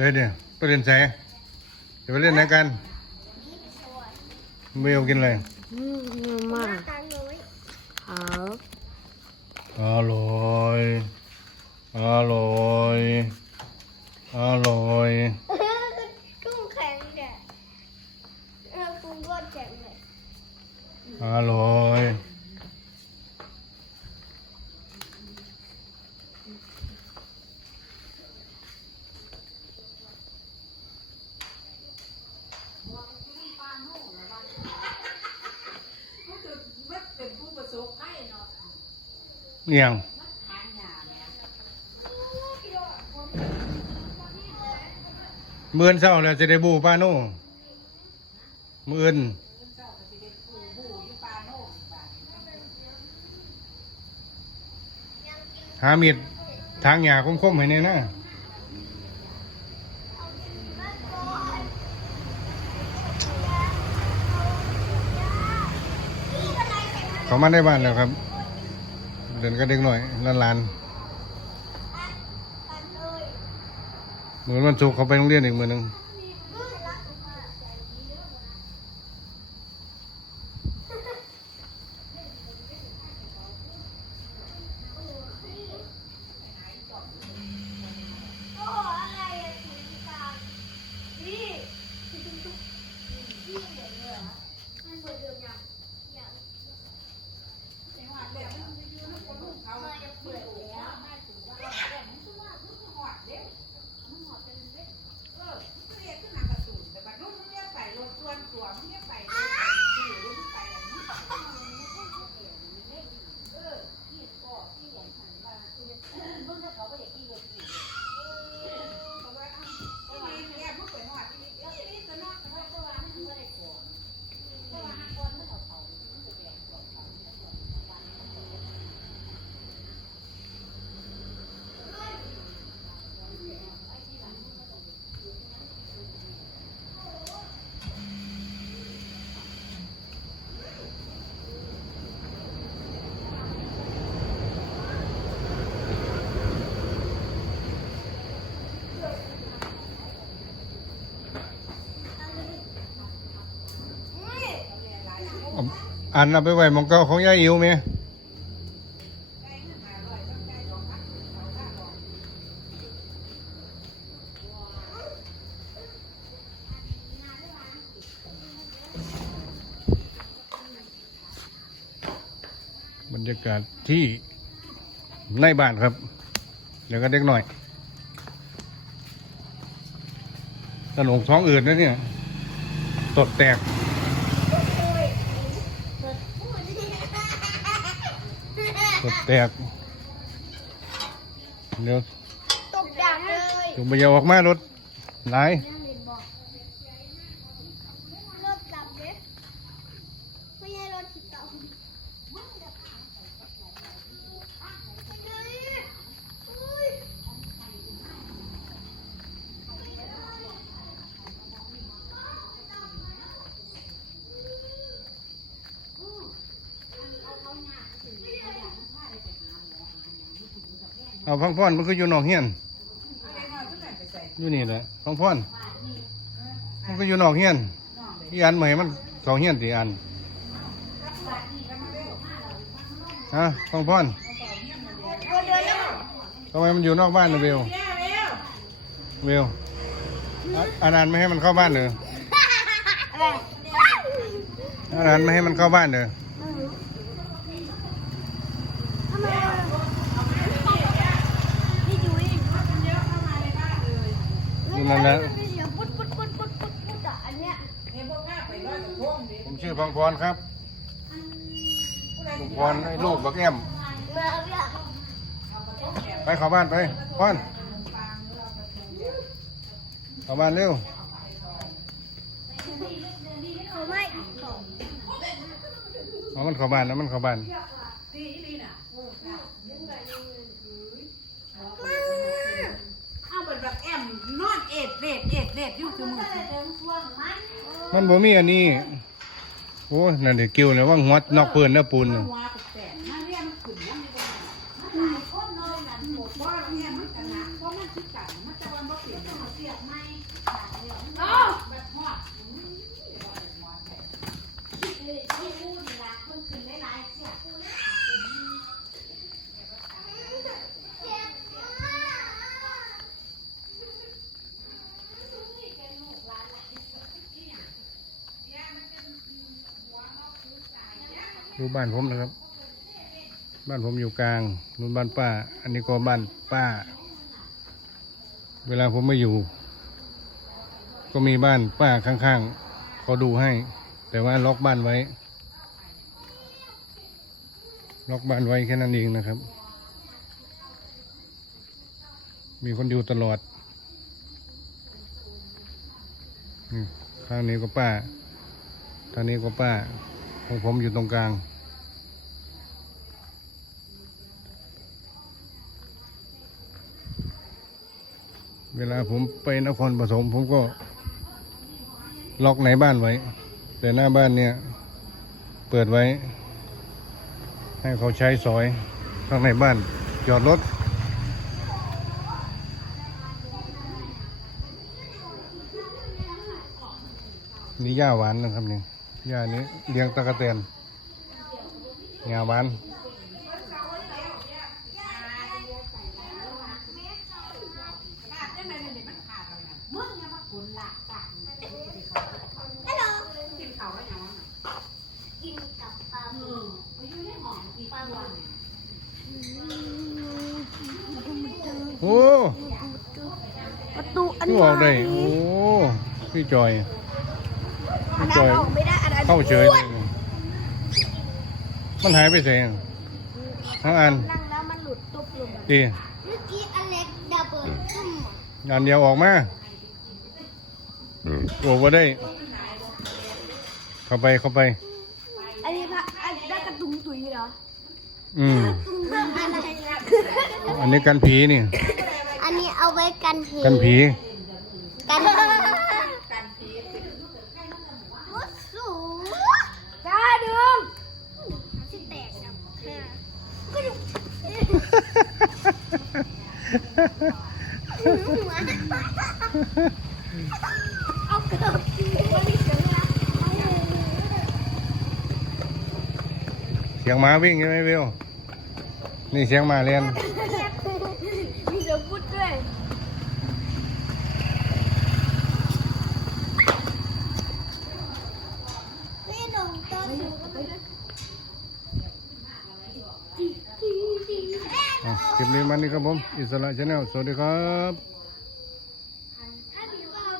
เลยเนี่ยไปเล่นแสจะไปเล่นไหนกันเบลกินเลยอืมมาตาหนุ่ยเอาอร่อยอร่อยอร่อยกุ้งแข็งแดดเออกุ้งก็แข็งเลยอร่อย เป็นผู้ประสบภัยเนาะ เอียงเมื่อนเศร้าแล้วจะได้บูป้าโน่มื่นเจ้าก็สิได้ปูบูอนหามีดทางหยาคมๆให้เนี่ยนะเขามาได้บ้านแล้วครับ เดินก็เด็กหน่อยลานๆเหมือนวันศุกร์เขาไปโรงเรียนอีกมือหนึ่ง โอ้อะไรอะสีตานี่มันเปิดเดิมยังยัง จังหวัดแล้วมันจะอยู่ในคนลูกเขาจะเปิดแล้วไม่ถูกว่าแต่มันคือว่ามันคือหอดเด้มันหอดเป็นเด้เออมันเรียกขึ้นหนักกระสุนแต่บัดนู้นมันเรียกใส่รถตัวนตัวมันเรียกไปเลยที่รถไปอันนี้เออที่ก็ที่อย่างฉันว่าเพิ่งจะเขาไปอยากกินรถกินเขาว่าอ้าวที่นี่แอบเพิ่งไปหอดที่นี่เอ้ยนี่จะนอกเพราะว่ามันไม่ได้ก่อนเพราะว่าหักก่อนมันเอาเขามันจะแบกตัวเขา เอันเอาไปไว้มองเก้าของยายอิ๋วไหมบรรยากาศที่ในบ้านครับ เดี๋ยวก็เด็กหน่อยตลงท้องอื่นนะเนี่ยตดแตก ตดแตกเดี๋ยวตกดังเลยจุงไปยาวออกมารถไหลาย รถกลับเด้ไม่ใช่รถที่เก่าอุ้ย เอาพังพ่อนมันก็อยู่นอกเฮียนอยู่นี่แหละพังพ่อนมันก็อยู่นอกเฮียนอีอันให้มันเขาเฮียนตีอันฮะพังพ่อนทำไมมันอยู่นอกบ้านนะเบลเบลอะอันนั้นไม่ให้มันเข้าบ้านเลยอะไรอันนั้นไม่ให้มันเข้าบ้านเลย ทำไมพี่จุ้ย อยู่นั่นแหละ มันมีเสียงปุ๊ดปุ๊ดปุ๊ดปุ๊ดปุ๊ดปุ๊ดอะอันเนี้ยผมชื่อพังพรครับลุงพรไอ้ลูกบักแอมมาเนี่ยไปเข้าบ้านไปพรเข้าบ้านเร็วเขาไม่เอามันเข้าบ้านแล้วมันเข้าบ้าน เอาเป็นแบบแอมนอนเอ็ดเล็ ดเอ็ดอยู่คือมือสิมันบ่มีอันนี้ โอ้ นั่นเด็กกิ้วเลยว่าหัวนอกเพื่อนนะปูนน่ะ หัวแตกมาเรียนขึ้นยังอยู่บ่มันหลายคนเลยนั่นหมดว่าเนี่ยมันขนาดเพราะมันคือกันมันจะวันบ่เปลี่ยนมันเสียบไม้ ดูบ้านผมนะครับ บ้านผมอยู่กลางนู่นบ้านป้า อันนี้ก็บ้านป้า เวลาผมไม่อยู่ ก็มีบ้านป้าข้างๆเขาดูให้ แต่ว่าล็อกบ้านไว้ ล็อกบ้านไว้แค่นั้นเองนะครับ มีคนอยู่ตลอดข้างนี้ก็ป้าทางนี้ก็ป้าของผมอยู่ตรงกลาง เวลาผมไปนครปฐมผมก็ล็อกในบ้านไว้ แต่หน้าบ้านเนี่ย เปิดไว้ ให้เขาใช้ซอยข้างในบ้าน จอดรถนี่หญ้าหวานนะครับนี่หญ้านี้เลี้ยงตะกะแตนหญ้าหวาน ขาดได้ไหมเนี่ยมันขาดเลยนะมึงเนี่ยมาผลละต่าง ฮัลโหล กินข้าวไว้ยัง กินกับปลาหมึก ไปอยู่ในหอมกินปลาหวาน โอ้ ประตูอัน คือออกได้ โอ้พี่จอยอันพี่จนั้นอยออกไม่ได้อันนั้นเข้าเฉยเลยมันหายไปเสียงทั้งอันนั่งแล้วมันหลุดตุ๊บลงดีเมื่อกี้อเล็กดับเบิลตุ้มอันเดียวออกมาโอ้ว่าได้ เข้าไปเข้าไป อันนี้พระอันได้กระตุ้งตุยเหรออืมตุ้งเรื่องอะไรอันนี้กันผีนี่ อันนี้เอาไว้กันเหกันผี กัน กันที มุดสูจ้าดึงสิแตกนะก็ดูเอาเกือบวันนี้เสียงนะ เสียงหมาวิ่งใช่ไหมวิวนี่เสียงหมาเรียนมีเสียงพูดด้วยพี่หนุ่มตัวสูงก็ไปด้วยอะคลิปนี้มันนี่ครับผม อิสระชาแนลสวัสดีครับ